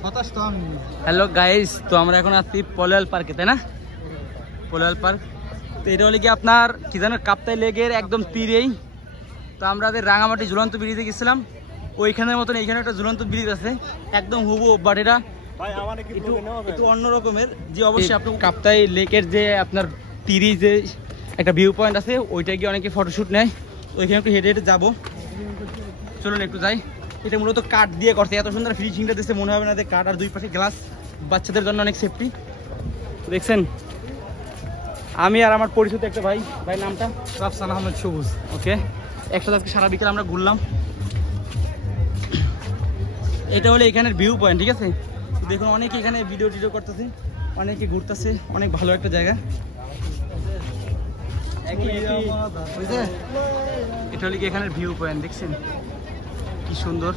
Hello guys, তো আমরা এখন আছি পলোয়াল পার্কে, তাই না? পলোয়াল পার্ক তো এটা হলে কি আপনার কি জানো কাপ্তাই লেকের একদম তীরেই। তো আমরা রাঙামাটি ঝুলন্ত ব্রিজে গেছিলাম, ওইখানের মতন এইখানে একটা ঝুলন্ত ব্রিজ আছে একদম হুবহু, বাট এটা একটু অন্য রকমের। যে অবশ্যই আপনার কাপ্তাই লেকের যে আপনার তীরে যে একটা ভিউ পয়েন্ট আছে, ওইটা গিয়ে অনেকে ফটোশ্যুট নেয়। তো ওইখানে একটু হেঁটে হেঁটে যাবো, চলুন একটু যাই। এটা মূলত কাঠ দিয়ে করছে, এত সুন্দর ফিনিশিংটা দিচ্ছে মনে হবে না যে কাঠ, আর দুই পাশে গ্লাস, বাচ্চাদের জন্য অনেক সেফটি। দেখছেন আমি আর আমার পরিচিত একটা ভাই নামটা রাফসান আহমেদ সবুজ। ওকে, একসাথে আজকে সারা বিকেল আমরা ঘুরলাম। এটা হলো এখানের ভিউ পয়েন্ট, ঠিক আছে? দেখুন অনেকে এখানে ভিডিও টিডিও করতেছে, অনেকে ঘুরতেছে, অনেক ভালো একটা জায়গা। এটা হলো এখানের ভিউ পয়েন্ট, দেখছেন কি সুন্দর।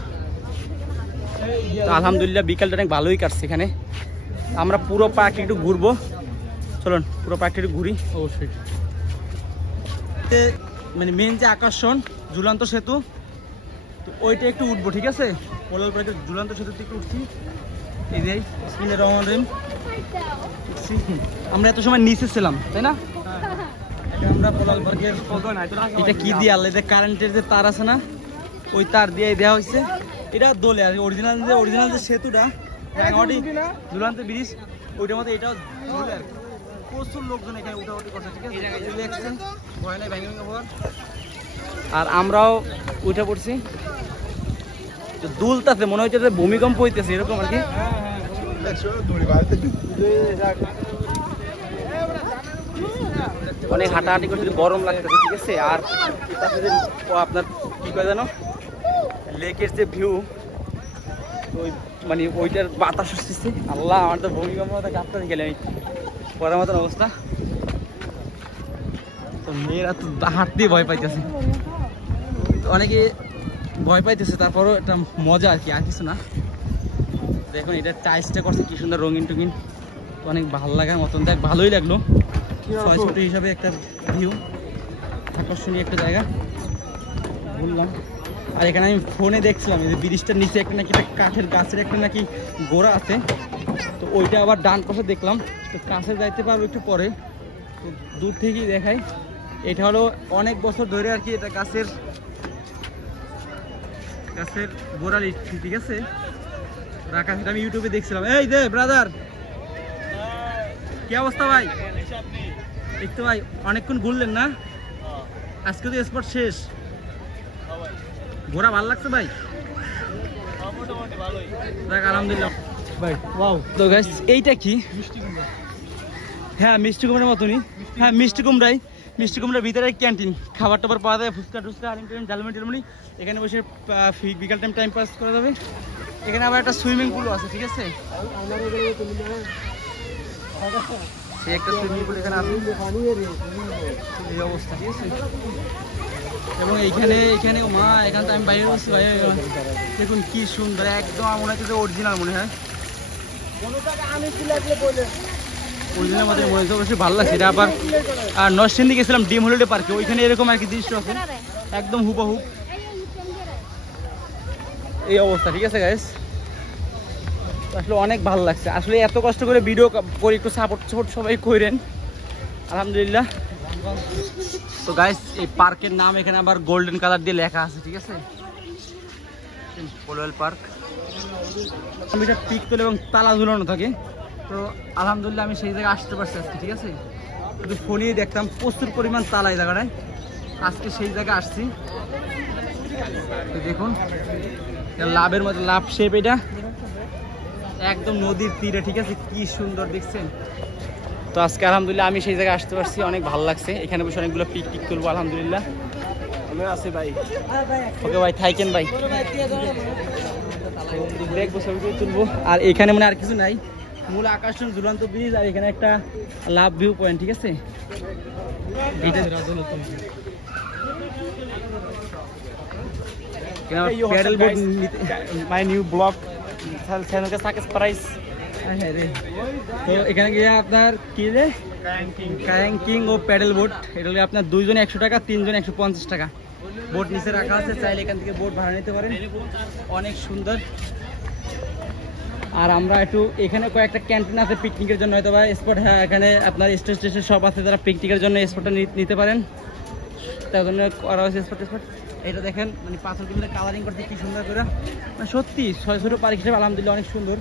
তো আলহামদুলিল্লাহ বিকালটা অনেক ভালোই কাটছে এখানে। আমরা পুরো পার্কটা একটু ঘুরবো, চলুন পুরো পার্কটা একটু ঘুরি। অবশ্যই মানে মেন যে আকর্ষণ ঝুলন্ত সেতু, তো ওইটা একটু উঠবো, ঠিক আছে? পলোয়াল পার্কের ঝুলন্ত সেতুতে একটু উঠছি। এই যে বিসমিল্লাহির রহমানির রহিম উঠছি। আমরা এত সময় নিচে ছিলাম, তাই না? আমরা পলোয়াল পার্কের এটা কি দিয়ে আল্লাহ, কারেন্টের যে তার আছে না, ওই তার দিয়ে দেওয়া হয়েছে। এটা দোলে আর অরিজিনাল যে সেতুটা রাঙামাটি ঝুলন্ত ব্রিজ, ওইটার মধ্যে এটাও দোলে আর কি। প্রচুর লোকজন এখানে উঠাউঠি করছে, ঠিক আছে? রিল্যাক্সেন ভয় নাই ভেঙে ভেঙে হওয়ার। আর আমরাও উঠে পড়ছি, দুলতাছে মনে হচ্ছে যে ভূমিকম্প হইতেছে এরকম আর কি। অনেক হাঁটাহাঁটি করতে গরম লাগতেছে, ঠিক আছে? আর আপনার কি কয় জানো, লেকের যে ভিউ, ওই মানে ওইটার বাতাস আসতেছে। আল্লাহ, আমার তো ভূমিকম্প কাঁপতে গেলে আমি পড়ার মতন অবস্থা। তো মেয়েরা তো হাঁটতেই ভয় পাইতেছে, অনেকে ভয় পাইতেছে, তারপরও একটা মজা আর কি, আর কিছু না। দেখুন এটা টাইসটা করছে কি সুন্দর রঙিন টুঙিন, অনেক ভালো লাগার মতন। দেখ ভালোই লাগলো, 6 ফুট হিসাবে একটা ভিউ, আকর্ষণীয় একটা জায়গা ঘুরলাম। আর এখানে আমি ফোনে দেখছিলাম যে ব্রিজটার নিচে একটা নাকি একটা কাঠের গাছের একটা নাকি গোড়া আছে, তো ওইটা আবার ডান পাশে দেখলাম। তো কাছে যাইতে পারবো একটু পরে, তো দূর থেকেই দেখাই। এটা হলো অনেক বছর ধরে আর কি এটা গাছের গোড়ালি, ঠিক আছে? রাখা, সেটা আমি ইউটিউবে দেখছিলাম। এই যে ব্রাদার, কি অবস্থা ভাই? দেখতে ভাই অনেকক্ষণ ঘুরলেন না, আজকে তো স্পট শেষ। ঘোরা ভালো লাগছে ভাই? দেখ আলহামদুলিল্লাহ ভাই। ওয়াও। তো গাইস এইটা কি? হ্যাঁ মিষ্টি কুমড়ার মতনই, হ্যাঁ মিষ্টি কুমড়াই। মিষ্টি কুমড়ার ভিতরে ক্যান্টিন, খাবার টাবার পাওয়া যায়, ফুচকা টুচকা, হালিম টালিম, ঝালমুড়ি টালমুড়ি। এখানে বসে বিকাল টাইম পাস করা যাবে। এখানে আবার একটা সুইমিং পুলও আছে, ঠিক আছে? একটা সুইমিং পুল এখানে আছে, এই অবস্থা, ঠিক আছে? এবং এইখানে মা, এখানে তো আমি বাইরে বসছি ভাই, দেখুন কি সুন্দর, একদম মনে হচ্ছে অরিজিনাল মনে হয়। অরিজিনাল মধ্যে মনে হচ্ছে, অবশ্যই ভালো লাগছে এটা। আবার আর নরসিংদী গেছিলাম ডিম হলিডে পার্কে, ওইখানে এরকম আর কি দৃশ্য আছে, একদম হুবহু এই অবস্থা, ঠিক আছে গাইস? আসলে অনেক ভালো লাগছে, আসলে এত কষ্ট করে ভিডিও করি, একটু সাপোর্ট সবাই করেন আলহামদুলিল্লাহ। তো গাইস এই পার্কের নাম এখানে আবার গোল্ডেন কালার দিয়ে লেখা আছে, ঠিক আছে? পলোয়াল পার্ক। আমি এটা পিক তোলে এবং তালা ঝুলানো থাকে, তো আলহামদুলিল্লাহ আমি সেই জায়গায় আসতে পারছি আজকে, ঠিক আছে? কিন্তু ফোনেই দেখতাম প্রচুর পরিমাণ তালা এই জায়গাটায়, আজকে সেই জায়গায় আসছি। দেখুন লাভের মতো লাভ শেপ, এটা একদম নদীর তীরে, ঠিক আছে? কি সুন্দর দেখছেন। তো আজকে আলহামদুলিল্লাহ আমি সেই জায়গায় আসতে পারছি, অনেক ভালো লাগছে। এখানে বসে অনেকগুলো পিক তুলবো আলহামদুলিল্লাহ। আছে ভাই, ওকে ভাই, থাকেন ভাই, দেখবো ছবি তুলবো। আর এখানে মানে আর কিছু নাই, মূল আকর্ষণ ঝুলন্ত ব্রিজ আর এখানে একটা লাভ ভিউ পয়েন্ট, ঠিক আছে? এটা pedal boat, my new blog চ্যানেলকে সাবস্ক্রাইব। তো এখানে গিয়ে আপনার কি রে কায়াকিং ও প্যাডেল বোট, এটা হলে আপনার 2 জনে 100 টাকা, 3 জনে 150 টাকা। বোট নিচে রাখা আছে, চাইলে এখান থেকে বোট ভাড়া নিতে পারেন, অনেক সুন্দর। আর আমরা একটু এখানে কয়েকটা ক্যান্টিন আছে পিকনিকের জন্য, হয়তো বা স্পট। হ্যাঁ, এখানে আপনার স্টেজ টেস্টেজ সব আছে, যারা পিকনিকের জন্য স্পটটা নিতে পারেন, তার জন্য করা হয়েছে স্পট। এটা দেখেন মানে পাথর কিন্তু কালারিং করতে কি সুন্দর করে, মানে সত্যি ছোট পার্ক হিসেবে আলহামদুলিল্লাহ অনেক সুন্দর।